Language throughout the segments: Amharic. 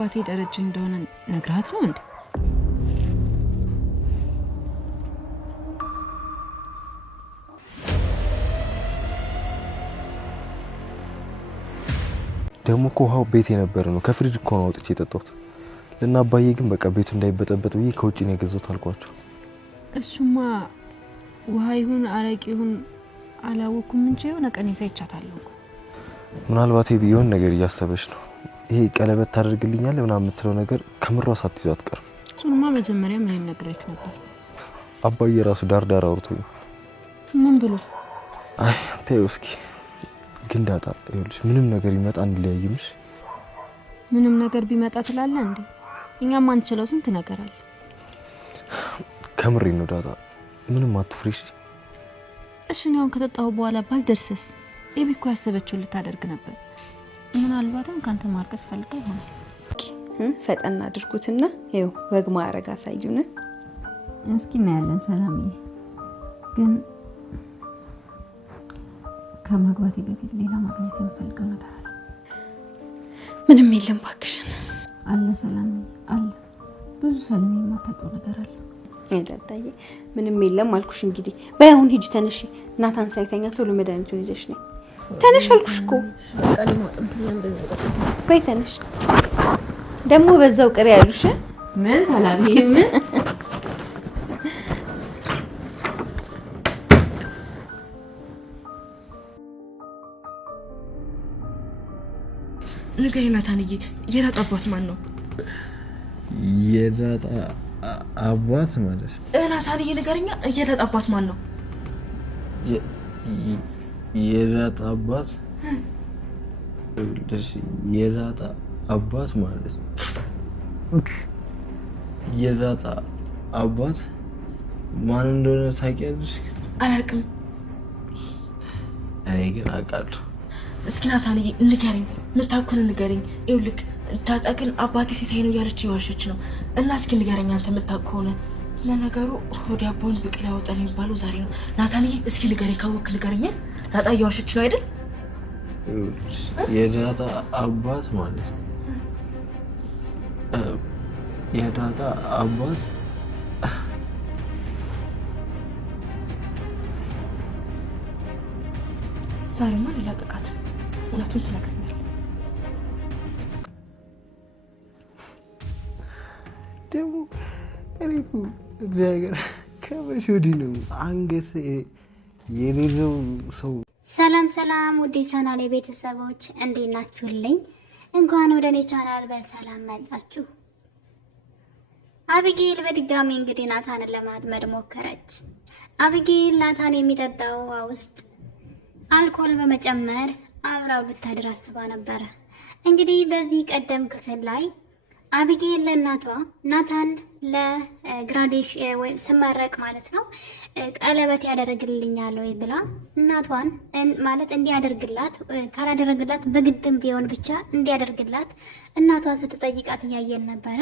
ባቴ ደረጃ እንደሆነ ነግራት ነው እንዴ? ደሞ ውሃው ቤት የነበረ ነው ከፍሪጅ እኮ ነው አውጥቼ የጠጣሁት ለና አባዬ ግን በቃ ቤቱ እንዳይበጠበጥ ብዬ ከውጪ ነው የገዛሁት አልኳቸው እሱማ ውሃ ይሁን አረቂ ይሁን አላወኩም እንጂ የሆነ ቀን ይሳይቻታለሁ ምናልባት ቢሆን ነገር እያሰበች ነው ይሄ ቀለበት ታደርግልኛለህ ምናምን የምትለው ነገር ከምሯ ሳትይዘው አትቀርም እሱማ መጀመሪያ ምንም ነግሬክ ነበር አባዬ ራሱ ዳር አውርቶኝ ምን ብሎ አይ ተይው እስኪ ግን ዳጣ ይኸውልሽ ምንም ነገር ይመጣ እንለያይምሽ ምንም ነገር ቢመጣ ትላለህ እንዴ እኛም አንችለው ስንት ነገር አለ ከምሬ ነው ዳጣ ምንም አትፍሪሽ እሺ ነው ከተጣው በኋላ ባልደርስስ ኤቢኮ ያሰበችው ልታደርግ ነበር ምናልባትም ካንተ ማርቀስ ፈልጋ ይሆናል ፈጠና አድርጉትና ይኸው ወግ ማረጋ ሳይዩን እስኪ ነው ያለን ሰላምዬ ግን ከማግባቴ በፊት ሌላ ማግኘት የምፈልገው ነገር አለ ምንም የለም ባክሽን አለ ሰላም አለ ብዙ ሰላም የማታውቀው ነገር አለ እንዴታዬ ምንም የለም አልኩሽ እንግዲህ ባይሁን ሂጂ ተነሺ ናታን ሳይተኛ ቶሎ መድኃኒቱን ይዘሽ ነይ ተነሽ አልኩሽ እኮ ቃል ማጥም ተያንደኛው በይ ተነሽ ደሞ በዛው ቅር ያሉሽ ምን ሰላምዬ ምን ንገሪ ናታንዬ የዳጣ አባት ማን ነው የዳጣ አባት ማለት ናታንዬ ንገሪኛ የዳጣ አባት ማን ነው የዳጣ አባት የዳጣ አባት ማለት የዳጣ አባት ማን እንደሆነ ታውቂያለሽ አላውቅም እኔ ግን አውቃለሁ እስኪ ናታንዬ ንገሪኝ ልታኩን ንገሪኝ ይኸውልህ ዳጣ ግን አባቴ ሲሳይ ነው ያለች ይዋሸች ነው እና እስኪ ንገረኝ አንተ የምታውቀው ነው ለነገሩ ወዲ አቦን ብቅል ያወጣል የሚባለው ዛሬ ነው ናታንዬ እስኪ ንገረኝ ካወክ ንገረኝ ዳጣ ይዋሸች ነው አይደል የዳጣ አባት ማለት የዳጣ አባት ዛሬማ ሊላቀቃት እውነቱን ትነግረኛለህ ደግሞ እኔኩ እግዚአብሔር ከበሽዲ ነው አንገስ የሌለው ሰው ሰላም ወደ ቻናሌ ቤተሰቦች እንዴት ናችሁልኝ እንኳን ወደ እኔ ቻናል በሰላም መጣችሁ አቢጌል በድጋሚ እንግዲህ ናታንን ለማጥመድ ሞከረች አቢጌል ናታን የሚጠጣው ውስጥ አልኮል በመጨመር አብራው ልታድር አስባ ነበር እንግዲህ በዚህ ቀደም ክፍል ላይ አቢጌል ለናቷ ናታን ለግራዴሽ ወይ ስመረቅ ማለት ነው ቀለበት ያደርግልኛል ወይ ብላ እናቷን ማለት እንዲያደርግላት ካላደረግላት በግድም ቢሆን ብቻ እንዲያደርግላት እናቷ ስትጠይቃት ያየን ነበር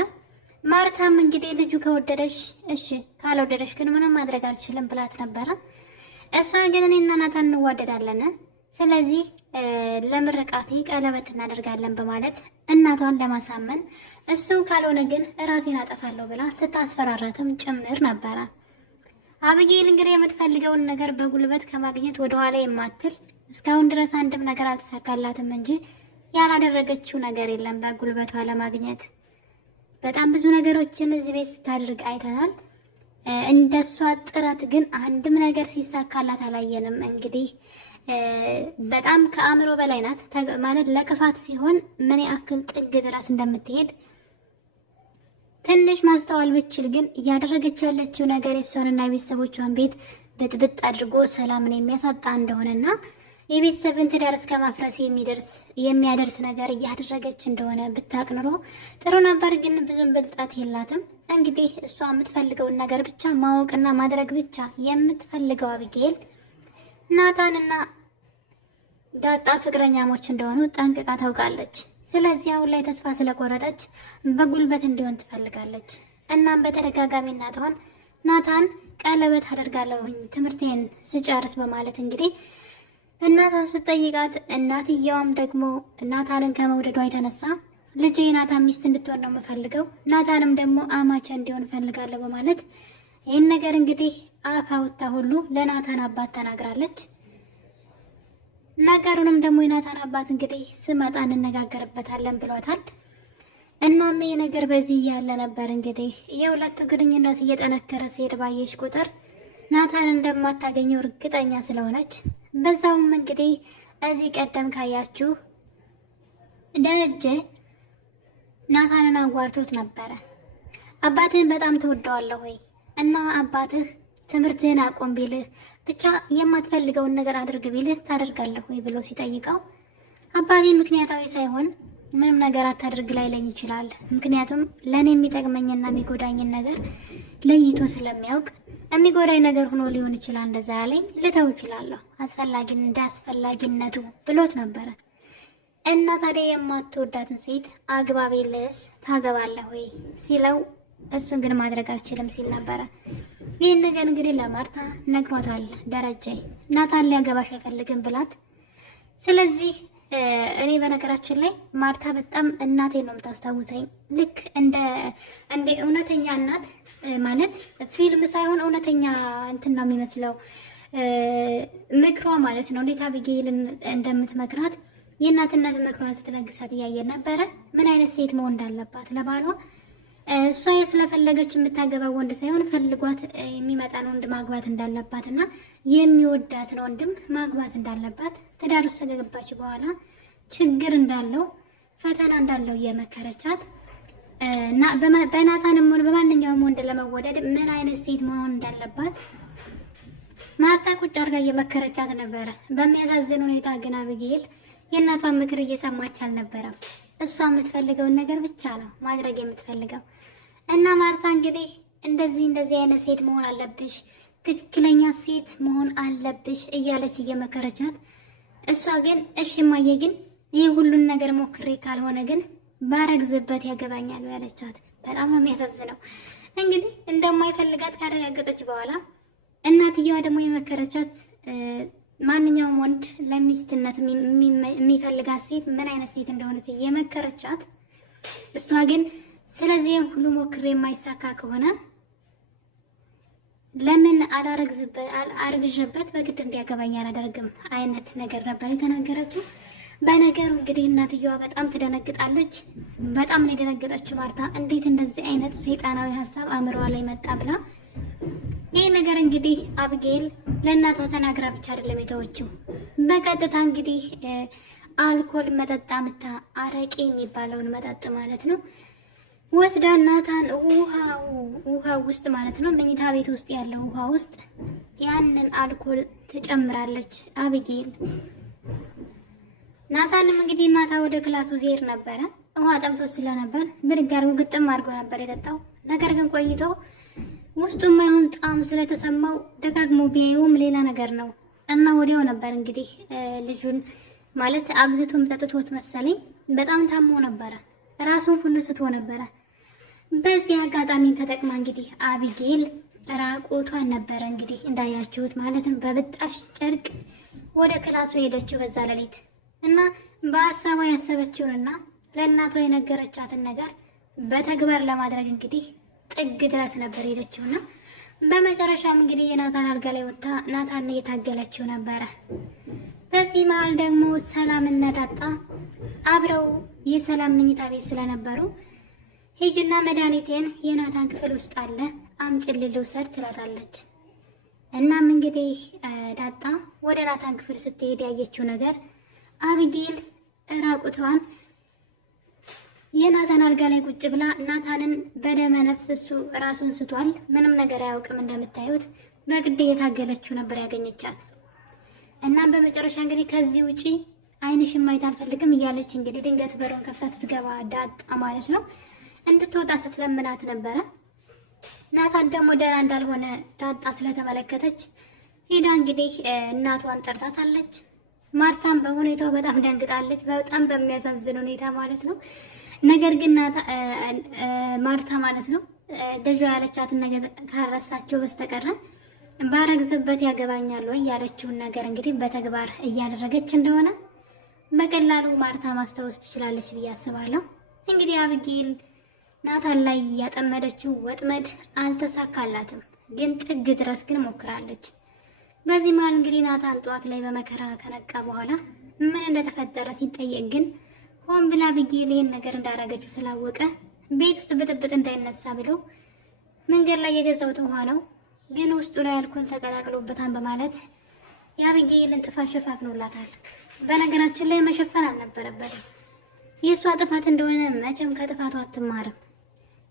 ማርታም እንግዲህ ልጁ ከወደደሽ እሺ ካልወደደሽ ግን ምንም ማድረግ አልችልም ብላት ነበር እሷ ግን እኔና ናታን እንዋደዳለን ስለዚህ ለምርቃቴ ቀለበት እናደርጋለን በማለት እናቷን ለማሳመን እሱ ካልሆነ ግን ራሴን አጠፋለሁ ብላ ስታስፈራራትም ጭምር ነበር አቢጌል እንግዲህ የምትፈልገውን ነገር በጉልበት ከማግኘት ወደ ኋላ የማትል እስካሁን ድረስ አንድም ነገር አልተሳካላትም እንጂ ያላደረገችው ነገር የለም በጉልበቷ ለማግኘት በጣም ብዙ ነገሮችን እዚህ ቤት ስታደርግ አይተናል እንደሷ ጥረት ግን አንድም ነገር ሲሳካላት አላየንም እንግዲህ በጣም ከአእምሮ በላይ ናት ማለት ለክፋት ሲሆን ምን ያክል ጥግ ድረስ እንደምትሄድ ትንሽ ማስተዋል ብችል ግን እያደረገች ያለችው ነገር የሷንና የቤተሰቦቿን ቤት ብጥብጥ አድርጎ ሰላምን የሚያሳጣ እንደሆነና የቤተሰብን ትዳር እስከ ማፍረስ የሚያደርስ ነገር እያደረገች እንደሆነ ብታቅ ኑሮ ጥሩ ነበር ግን ብዙም ብልጣት የላትም እንግዲህ እሷ የምትፈልገውን ነገር ብቻ ማወቅና ማድረግ ብቻ የምትፈልገው አቢጌል ናታንና ዳጣ ፍቅረኛሞች እንደሆኑ ጠንቅቃ ታውቃለች ስለዚህ አሁን ላይ ተስፋ ስለቆረጠች በጉልበት እንዲሆን ትፈልጋለች እናም በተደጋጋሚ እናቷን ናታን ቀለበት አደርጋለሁኝ ትምህርቴን ስጨርስ በማለት እንግዲህ እናቷን ስትጠይቃት እናትየዋም ደግሞ ናታንን ከመውደዷ የተነሳ ልጄ ናታን ሚስት እንድትሆን ነው የምፈልገው፣ ናታንም ደግሞ አማቼ እንዲሆን እፈልጋለሁ በማለት ይህን ነገር እንግዲህ አፍ አውጥታ ሁሉ ለናታን አባት ተናግራለች። ነገሩንም ደግሞ የናታን አባት እንግዲህ ስመጣ እንነጋገርበታለን ብሏታል። እናም ይህ ነገር በዚህ እያለ ነበር እንግዲህ የሁለቱ ግንኙነት እየጠነከረ ሲሄድ ባየሽ ቁጥር ናታን እንደማታገኘው እርግጠኛ ስለሆነች በዛውም እንግዲህ እዚህ ቀደም ካያችሁ ደረጀ ናታንን አዋርቶት ነበረ። አባትህን በጣም ትወደዋለህ ወይ እና አባትህ ትምህርትህን አቆም ቢልህ ብቻ የማትፈልገውን ነገር አድርግ ቢልህ ታደርጋለህ ወይ ብሎ ሲጠይቀው አባቴ ምክንያታዊ ሳይሆን ምንም ነገር አታድርግ ላይለኝ ይችላል። ምክንያቱም ለእኔ የሚጠቅመኝና የሚጎዳኝን ነገር ለይቶ ስለሚያውቅ የሚጎዳኝ ነገር ሆኖ ሊሆን ይችላል እንደዛ ያለኝ ልተው ይችላለሁ እንደ አስፈላጊነቱ ብሎት ነበረ። እና ታዲያ የማትወዳትን ሴት አግባቤ ልስ ታገባለህ ወይ ሲለው እሱን ግን ማድረግ አልችልም ሲል ነበረ። ይህን ነገር እንግዲህ ለማርታ ነግሯታል ደረጀ። ናታን ሊያገባሽ አይፈልግም ብላት። ስለዚህ እኔ በነገራችን ላይ ማርታ በጣም እናቴን ነው የምታስታውሰኝ። ልክ እንደ እውነተኛ እናት ማለት ፊልም ሳይሆን እውነተኛ እንትን ነው የሚመስለው ምክሯ ማለት ነው። እንዴት አቢጌልን እንደምትመክራት የእናትነት ምክሯን ስትለግሳት እያየን ነበረ። ምን አይነት ሴት መሆን እንዳለባት ለባሏ እሷ ስለፈለገች የምታገባው ወንድ ሳይሆን ፈልጓት የሚመጣን ወንድ ማግባት እንዳለባት እና የሚወዳትን ወንድም ማግባት እንዳለባት ትዳር ውስጥ ከገባች በኋላ ችግር እንዳለው ፈተና እንዳለው እየመከረቻት እና በናታንም ሆነ በማንኛውም ወንድ ለመወደድ ምን አይነት ሴት መሆን እንዳለባት ማርታ ቁጭ አድርጋ እየመከረቻት ነበረ። በሚያሳዝን ሁኔታ ግን አቢጌል የእናቷን ምክር እየሰማች አልነበረም። እሷ የምትፈልገውን ነገር ብቻ ነው ማድረግ የምትፈልገው እና ማርታ እንግዲህ እንደዚህ አይነት ሴት መሆን አለብሽ፣ ትክክለኛ ሴት መሆን አለብሽ እያለች እየመከረቻት፣ እሷ ግን እሺ እማዬ ግን ይህ ሁሉን ነገር ሞክሬ ካልሆነ ግን ባረግዝበት ያገባኛል ያለቻት። በጣም ነው የሚያሳዝነው። እንግዲህ እንደማይፈልጋት ካረጋገጠች በኋላ እናትየዋ ደግሞ የመከረቻት ማንኛውም ወንድ ለሚስትነት የሚፈልጋት ሴት ምን አይነት ሴት እንደሆነች እየመከረቻት፣ እሷ ግን ስለዚህ ሁሉ ሞክሬ የማይሳካ ከሆነ ለምን አርግዤበት በግድ እንዲያገባኝ አላደርግም አይነት ነገር ነበር የተናገረችው። በነገሩ እንግዲህ እናትየዋ በጣም ትደነግጣለች። በጣም ነው የደነገጠችው ማርታ። እንዴት እንደዚህ አይነት ሰይጣናዊ ሀሳብ አእምሮዋ ላይ መጣ ብላ። ይህ ነገር እንግዲህ አቢጌል ለእናቷ ተናግራ ብቻ አይደለም የተወችው። በቀጥታ እንግዲህ አልኮል መጠጥ አምታ አረቄ የሚባለውን መጠጥ ማለት ነው ወስዳ ናታን ውሃ ውስጥ ማለት ነው መኝታ ቤት ውስጥ ያለው ውሃ ውስጥ ያንን አልኮል ትጨምራለች አቢጌል። ናታንም እንግዲህ ማታ ወደ ክላሱ ዜር ነበረ። ውሃ ጠምቶት ስለነበር ብድግ አድርጎ ግጥም አድርጎ ነበር የጠጣው። ነገር ግን ቆይቶ ውስጡ የማይሆን ጣዕም ስለተሰማው ደጋግሞ ቢያየውም ሌላ ነገር ነው እና ወዲያው ነበር እንግዲህ ልጁን ማለት አብዝቶም ጠጥቶት መሰለኝ በጣም ታሞ ነበረ። ራሱን ሁሉ ስቶ ነበረ። በዚህ አጋጣሚ ተጠቅማ እንግዲህ አቢጌል ራቆቷን ነበረ እንግዲህ እንዳያችሁት ማለት ነው በብጣሽ ጨርቅ ወደ ክላሱ ሄደችው በዛ ሌሊት እና በሀሳቧ ያሰበችውንና ለእናቷ የነገረቻትን ነገር በተግባር ለማድረግ እንግዲህ ጥግ ድረስ ነበር ሄደችውና በመጨረሻም እንግዲህ የናታን አልጋ ላይ ወጣ ናታን እየታገለችው ነበረ። በዚህ መሀል ደግሞ ሰላምና ዳጣ አብረው የሰላም መኝታ ቤት ስለነበሩ ሂጂና መድኃኒቴን የናታን ክፍል ውስጥ አለ አምጪልኝ ልውሰድ ትላታለች። እናም እንግዲህ ዳጣ ወደ ናታን ክፍል ስትሄድ ያየችው ነገር አቢጌል ራቁቷን የናታን አልጋ ላይ ቁጭ ብላ ናታንን በደመ ነፍስ እሱ ራሱን ስቷል፣ ምንም ነገር አያውቅም እንደምታዩት በግድ እየታገለችው ነበር ያገኘቻት። እናም በመጨረሻ እንግዲህ ከዚህ ውጪ አይንሽን ማየት አልፈልግም እያለች እንግዲህ ድንገት በሩን ከፍታ ስትገባ ዳጣ ማለት ነው እንድትወጣ ስትለምናት ነበረ። ናታን ደግሞ ደህና እንዳልሆነ ዳጣ ስለተመለከተች ሄዳ እንግዲህ እናቷን ጠርታታለች። ማርታም በሁኔታው በጣም ደንግጣለች፣ በጣም በሚያሳዝን ሁኔታ ማለት ነው። ነገር ግን ማርታ ማለት ነው ደጆ ያለቻትን ነገር ካረሳቸው በስተቀር ባረግዝበት ያገባኛል ወይ ያለችውን ነገር እንግዲህ በተግባር እያደረገች እንደሆነ በቀላሉ ማርታ ማስታወስ ትችላለች ብዬ አስባለሁ። እንግዲህ አብጌል ናታን ላይ ያጠመደችው ወጥመድ አልተሳካላትም፣ ግን ጥግ ድረስ ግን ሞክራለች። በዚህ መሀል እንግዲህ ናታን ጠዋት ላይ በመከራ ከነቃ በኋላ ምን እንደተፈጠረ ሲጠየቅ ግን ሆን ብላ አብጌል ይህን ነገር እንዳረገችው ስላወቀ ቤት ውስጥ ብጥብጥ እንዳይነሳ ብሎ መንገድ ላይ የገዛው ውሃ ነው፣ ግን ውስጡ ላይ አልኮል ተቀላቅሎበታል በማለት የአብጌልን ጥፋት ሸፋፍኖላታል። በነገራችን ላይ መሸፈን አልነበረበትም። የእሷ ጥፋት እንደሆነ መቼም ከጥፋቷ አትማርም።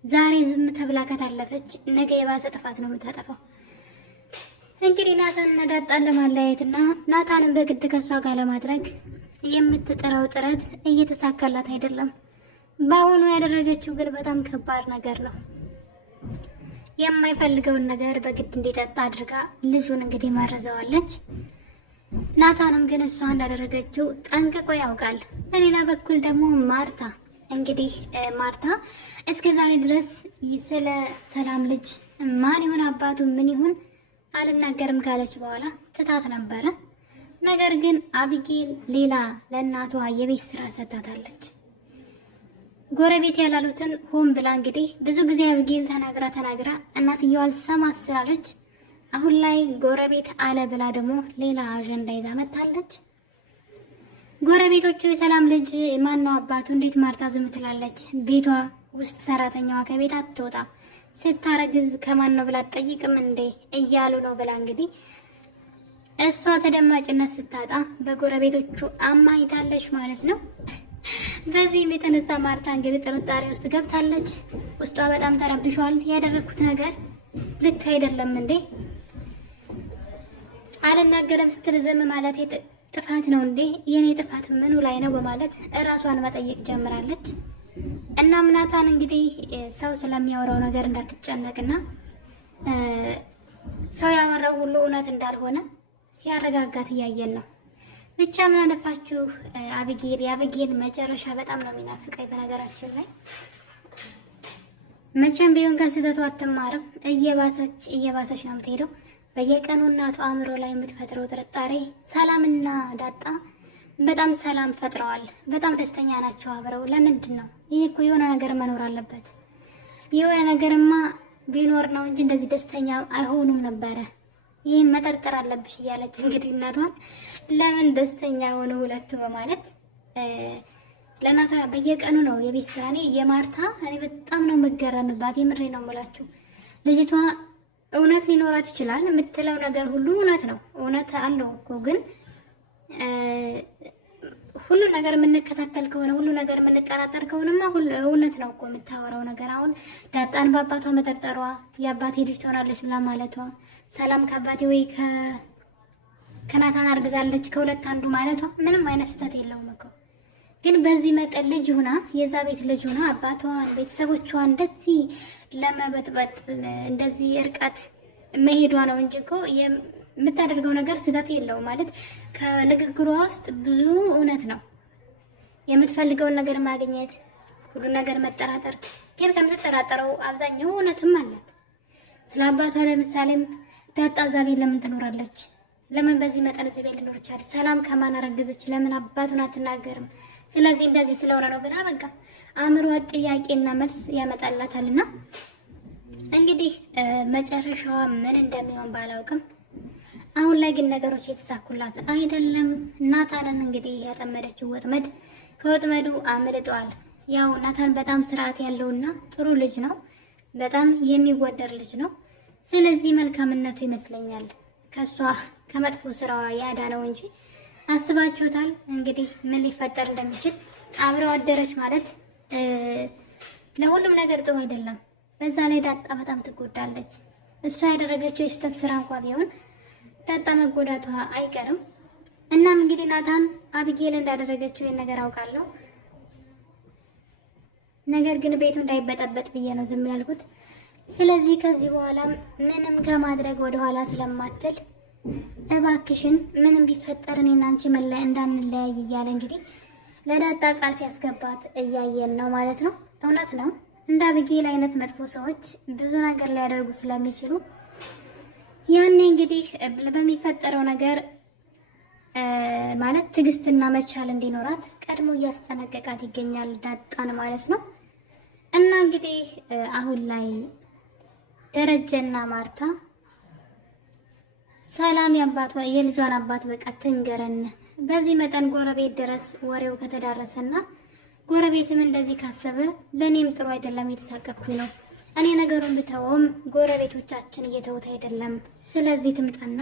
ዛሬ ዝም ተብላ ከታለፈች ነገ የባሰ ጥፋት ነው የምታጠፋው። እንግዲህ ናታንና ዳጣን ለማለያየትና ናታንን በግድ ከእሷ ጋር ለማድረግ የምትጥረው ጥረት እየተሳካላት አይደለም። በአሁኑ ያደረገችው ግን በጣም ከባድ ነገር ነው። የማይፈልገውን ነገር በግድ እንዲጠጣ አድርጋ ልጁን እንግዲህ ማረዘዋለች። ናታንም ግን እሷ እንዳደረገችው ጠንቅቆ ያውቃል። በሌላ በኩል ደግሞ ማርታ እንግዲህ ማርታ እስከ ዛሬ ድረስ ስለ ሰላም ልጅ ማን ይሁን አባቱ ምን ይሁን አልናገርም ካለች በኋላ ትታት ነበረ። ነገር ግን አብጌል ሌላ ለእናቷ የቤት ስራ ሰጥታታለች። ጎረቤት ያላሉትን ሆን ብላ እንግዲህ ብዙ ጊዜ አብጌል ተናግራ እናትየዋ አልሰማት ስላለች አሁን ላይ ጎረቤት አለ ብላ ደግሞ ሌላ አጀንዳ ይዛ መጣለች። ጎረቤቶቹ የሰላም ልጅ ማን ነው አባቱ? እንዴት ማርታ ዝም ትላለች? ቤቷ ውስጥ ሰራተኛዋ ከቤት አትወጣ፣ ስታረግዝ ከማን ነው ብላ አትጠይቅም እንዴ እያሉ ነው ብላ እንግዲህ እሷ ተደማጭነት ስታጣ በጎረቤቶቹ አማኝታለች ማለት ነው። በዚህም የተነሳ ማርታ እንግዲህ ጥርጣሬ ውስጥ ገብታለች። ውስጧ በጣም ተረብሿል። ያደረኩት ነገር ልክ አይደለም እንዴ? አልናገረም ስትል ዝም ማለት ጥፋት ነው እንዴ? የኔ ጥፋት ምኑ ላይ ነው በማለት እራሷን መጠየቅ ጀምራለች። እናም ናታን እንግዲህ ሰው ስለሚያወራው ነገር እንዳትጨነቅና ሰው ያወራው ሁሉ እውነት እንዳልሆነ ሲያረጋጋት እያየን ነው። ብቻ ምን አለፋችሁ የአብጌል መጨረሻ በጣም ነው የሚናፍቀኝ። በነገራችን ላይ መቼም ቢሆን ከስህተቱ አትማርም። እየባሰች ነው የምትሄደው። በየቀኑ እናቷ አእምሮ ላይ የምትፈጥረው ጥርጣሬ። ሰላምና ዳጣ በጣም ሰላም ፈጥረዋል። በጣም ደስተኛ ናቸው አብረው። ለምንድን ነው ይህ? እኮ የሆነ ነገር መኖር አለበት። የሆነ ነገርማ ቢኖር ነው እንጂ እንደዚህ ደስተኛ አይሆኑም ነበረ። ይህን መጠርጠር አለብሽ እያለች እንግዲህ እናቷን ለምን ደስተኛ ሆነ ሁለቱ በማለት ለእናቷ በየቀኑ ነው የቤት ስራ። የማርታ እኔ በጣም ነው መገረምባት። የምሬ ነው የምላችሁ። ልጅቷ እውነት ሊኖራት ይችላል። የምትለው ነገር ሁሉ እውነት ነው፣ እውነት አለው እኮ ግን ሁሉ ነገር የምንከታተል ከሆነ ሁሉ ነገር የምንጠራጠር ከሆነማ እውነት ነው እኮ የምታወራው ነገር። አሁን ዳጣን በአባቷ መጠርጠሯ፣ የአባቴ ልጅ ትሆናለች ብላ ማለቷ፣ ሰላም ከአባቴ ወይ ከናታን አርግዛለች ከሁለት አንዱ ማለቷ ምንም አይነት ስህተት የለውም እኮ። ግን በዚህ መጠን ልጅ ሁና የዛ ቤት ልጅ ሁና አባቷን ቤተሰቦቿን እንደዚህ ለመበጥበጥ እንደዚህ እርቀት መሄዷ ነው እንጂ እኮ የምታደርገው ነገር ስህተት የለው ማለት ከንግግሯ ውስጥ ብዙ እውነት ነው። የምትፈልገውን ነገር ማግኘት፣ ሁሉ ነገር መጠራጠር። ግን ከምትጠራጠረው አብዛኛው እውነትም አላት። ስለ አባቷ ለምሳሌም ዳጣ እዛ ቤት ለምን ትኖራለች? ለምን በዚህ መጠን እዚህ ቤት ልኖር ይችላል? ሰላም ከማን አረገዘች? ለምን አባቱን አትናገርም? ስለዚህ እንደዚህ ስለሆነ ነው ብላ በቃ አእምሮ ጥያቄና መልስ ያመጣላታልና እንግዲህ መጨረሻዋ ምን እንደሚሆን ባላውቅም አሁን ላይ ግን ነገሮች የተሳኩላት አይደለም። ናታንን እንግዲህ ያጠመደችው ወጥመድ ከወጥመዱ አምልጧል። ያው ናታን በጣም ስርዓት ያለውና ጥሩ ልጅ ነው። በጣም የሚወደድ ልጅ ነው። ስለዚህ መልካምነቱ ይመስለኛል ከሷ ከመጥፎ ስራዋ ያዳነው እንጂ አስባችሁታል እንግዲህ ምን ሊፈጠር እንደሚችል። አብረው አደረች ማለት ለሁሉም ነገር ጥሩ አይደለም። በዛ ላይ ዳጣ በጣም ትጎዳለች። እሷ ያደረገችው የስህተት ስራ እንኳን ቢሆን ዳጣ መጎዳቷ አይቀርም። እናም እንግዲህ ናታን አብጌል እንዳደረገችው ይህን ነገር አውቃለሁ፣ ነገር ግን ቤቱ እንዳይበጠበጥ ብዬ ነው ዝም ያልኩት። ስለዚህ ከዚህ በኋላ ምንም ከማድረግ ወደኋላ ስለማትል እባክሽን ምንም ቢፈጠር እኔና አንቺ እንዳንለያይ እያለ እንግዲህ ለዳጣ ቃል ሲያስገባት እያየን ነው ማለት ነው። እውነት ነው፣ እንደ አብጌል አይነት መጥፎ ሰዎች ብዙ ነገር ሊያደርጉ ስለሚችሉ ያኔ እንግዲህ በሚፈጠረው ነገር ማለት ትዕግስትና መቻል እንዲኖራት ቀድሞ እያስጠነቀቃት ይገኛል ዳጣን ማለት ነው። እና እንግዲህ አሁን ላይ ደረጀና ማርታ ሰላም የልጇን አባት በቃ ትንገረን፣ በዚህ መጠን ጎረቤት ድረስ ወሬው ከተዳረሰና ጎረቤትም እንደዚህ ካሰበ ለኔም ጥሩ አይደለም፣ የተሳቀኩኝ ነው። እኔ ነገሩን ብተውም ጎረቤቶቻችን እየተውት አይደለም። ስለዚህ ትምጣና